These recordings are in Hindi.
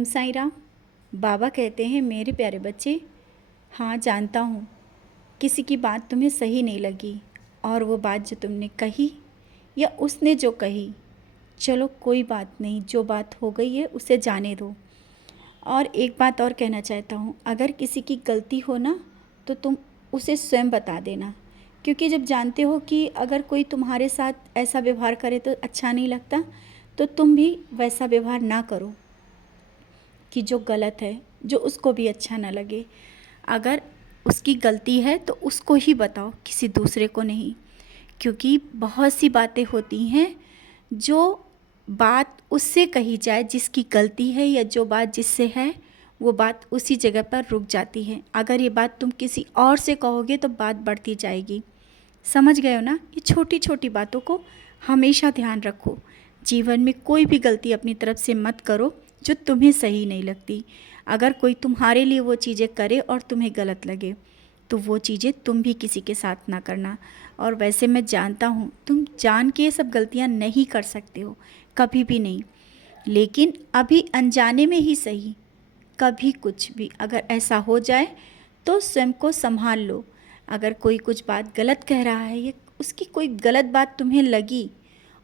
ओम साई राम। बाबा कहते हैं, मेरे प्यारे बच्चे, हाँ जानता हूँ किसी की बात तुम्हें सही नहीं लगी, और वो बात जो तुमने कही या उसने जो कही, चलो कोई बात नहीं, जो बात हो गई है उसे जाने दो। और एक बात और कहना चाहता हूँ, अगर किसी की गलती हो ना तो तुम उसे स्वयं बता देना, क्योंकि जब जानते हो कि अगर कोई तुम्हारे साथ ऐसा व्यवहार करे तो अच्छा नहीं लगता, तो तुम भी वैसा व्यवहार ना करो कि जो गलत है, जो उसको भी अच्छा ना लगे। अगर उसकी गलती है तो उसको ही बताओ, किसी दूसरे को नहीं, क्योंकि बहुत सी बातें होती हैं जो बात उससे कही जाए जिसकी गलती है, या जो बात जिससे है वो बात उसी जगह पर रुक जाती है। अगर ये बात तुम किसी और से कहोगे तो बात बढ़ती जाएगी। समझ गए हो ना? ये छोटी छोटी बातों को हमेशा ध्यान रखो। जीवन में कोई भी गलती अपनी तरफ से मत करो जो तुम्हें सही नहीं लगती। अगर कोई तुम्हारे लिए वो चीज़ें करे और तुम्हें गलत लगे तो वो चीज़ें तुम भी किसी के साथ ना करना। और वैसे मैं जानता हूँ तुम जान के ये सब गलतियाँ नहीं कर सकते हो, कभी भी नहीं, लेकिन अभी अनजाने में ही सही, कभी कुछ भी अगर ऐसा हो जाए तो स्वयं को संभाल लो। अगर कोई कुछ बात गलत कह रहा है या उसकी कोई गलत बात तुम्हें लगी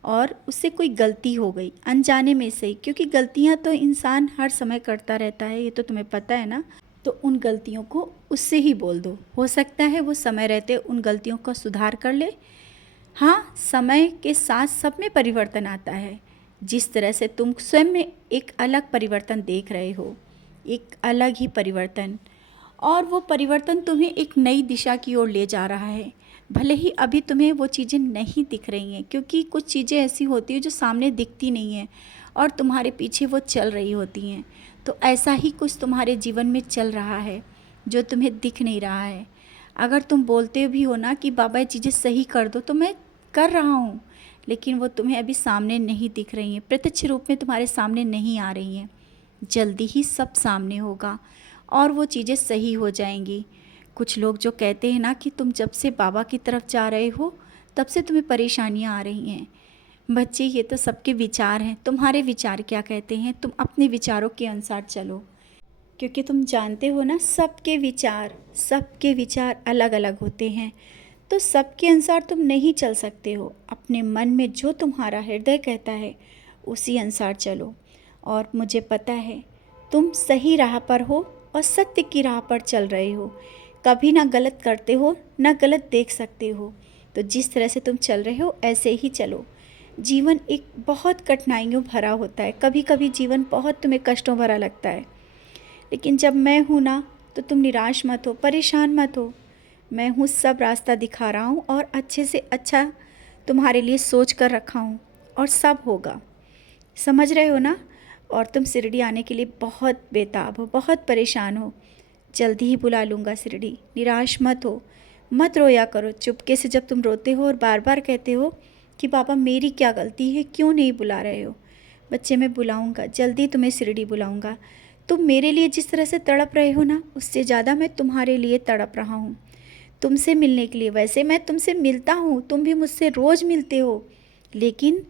और उससे कोई गलती हो गई अनजाने में से, क्योंकि गलतियां तो इंसान हर समय करता रहता है, ये तो तुम्हें पता है ना, तो उन गलतियों को उससे ही बोल दो। हो सकता है वो समय रहते उन गलतियों का सुधार कर ले। हाँ, समय के साथ सब में परिवर्तन आता है। जिस तरह से तुम स्वयं में एक अलग परिवर्तन देख रहे हो, एक अलग ही परिवर्तन, और वो परिवर्तन तुम्हें एक नई दिशा की ओर ले जा रहा है। भले ही अभी तुम्हें वो चीज़ें नहीं दिख रही हैं, क्योंकि कुछ चीज़ें ऐसी होती हैं जो सामने दिखती नहीं हैं और तुम्हारे पीछे वो चल रही होती हैं। तो ऐसा ही कुछ तुम्हारे जीवन में चल रहा है जो तुम्हें दिख नहीं रहा है। अगर तुम बोलते भी हो ना कि बाबा ये चीज़ें सही कर दो, तो मैं कर रहा हूँ, लेकिन वो तुम्हें अभी सामने नहीं दिख रही हैं, प्रत्यक्ष रूप में तुम्हारे सामने नहीं आ रही हैं। जल्दी ही सब सामने होगा और वो चीज़ें सही हो जाएंगी। कुछ लोग जो कहते हैं ना कि तुम जब से बाबा की तरफ जा रहे हो तब से तुम्हें परेशानियां आ रही हैं। बच्चे, ये तो सबके विचार हैं, तुम्हारे विचार क्या कहते हैं? तुम अपने विचारों के अनुसार चलो, क्योंकि तुम जानते हो ना सबके विचार अलग अलग होते हैं। तो सबके अनुसार तुम नहीं चल सकते हो। अपने मन में जो तुम्हारा हृदय कहता है उसी अनुसार चलो। और मुझे पता है तुम सही राह पर हो और सत्य की राह पर चल रहे हो। कभी ना गलत करते हो ना गलत देख सकते हो। तो जिस तरह से तुम चल रहे हो ऐसे ही चलो। जीवन एक बहुत कठिनाइयों भरा होता है, कभी कभी जीवन बहुत तुम्हें कष्टों भरा लगता है, लेकिन जब मैं हूँ ना तो तुम निराश मत हो, परेशान मत हो। मैं हूँ, सब रास्ता दिखा रहा हूँ और अच्छे से अच्छा तुम्हारे लिए सोच कर रखा हूँ, और सब होगा। समझ रहे हो ना? और तुम शिरडी आने के लिए बहुत बेताब हो, बहुत परेशान हो। जल्दी ही बुला लूँगा शिरडी, निराश मत हो, मत रोया करो। चुपके से जब तुम रोते हो और बार बार कहते हो कि पापा मेरी क्या गलती है, क्यों नहीं बुला रहे हो? बच्चे, मैं बुलाऊँगा, जल्दी तुम्हें शिरडी बुलाऊँगा। तुम मेरे लिए जिस तरह से तड़प रहे हो ना, उससे ज़्यादा मैं तुम्हारे लिए तड़प रहा हूँ, तुमसे मिलने के लिए। वैसे मैं तुमसे मिलता हूँ, तुम भी मुझसे रोज़ मिलते हो, लेकिन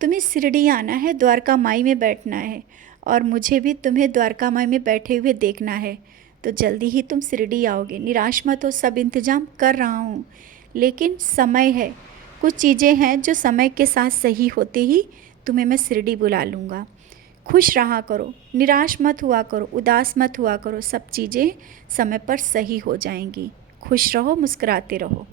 तुम्हें शिरडी आना है, द्वारका माई में बैठना है, और मुझे भी तुम्हें द्वारका माई में बैठे हुए देखना है। तो जल्दी ही तुम शिरडी आओगे, निराश मत हो, सब इंतज़ाम कर रहा हूँ। लेकिन समय है, कुछ चीज़ें हैं जो समय के साथ सही होते ही तुम्हें मैं शिरडी बुला लूँगा। खुश रहा करो, निराश मत हुआ करो, उदास मत हुआ करो, सब चीज़ें समय पर सही हो जाएंगी। खुश रहो, मुस्कुराते रहो।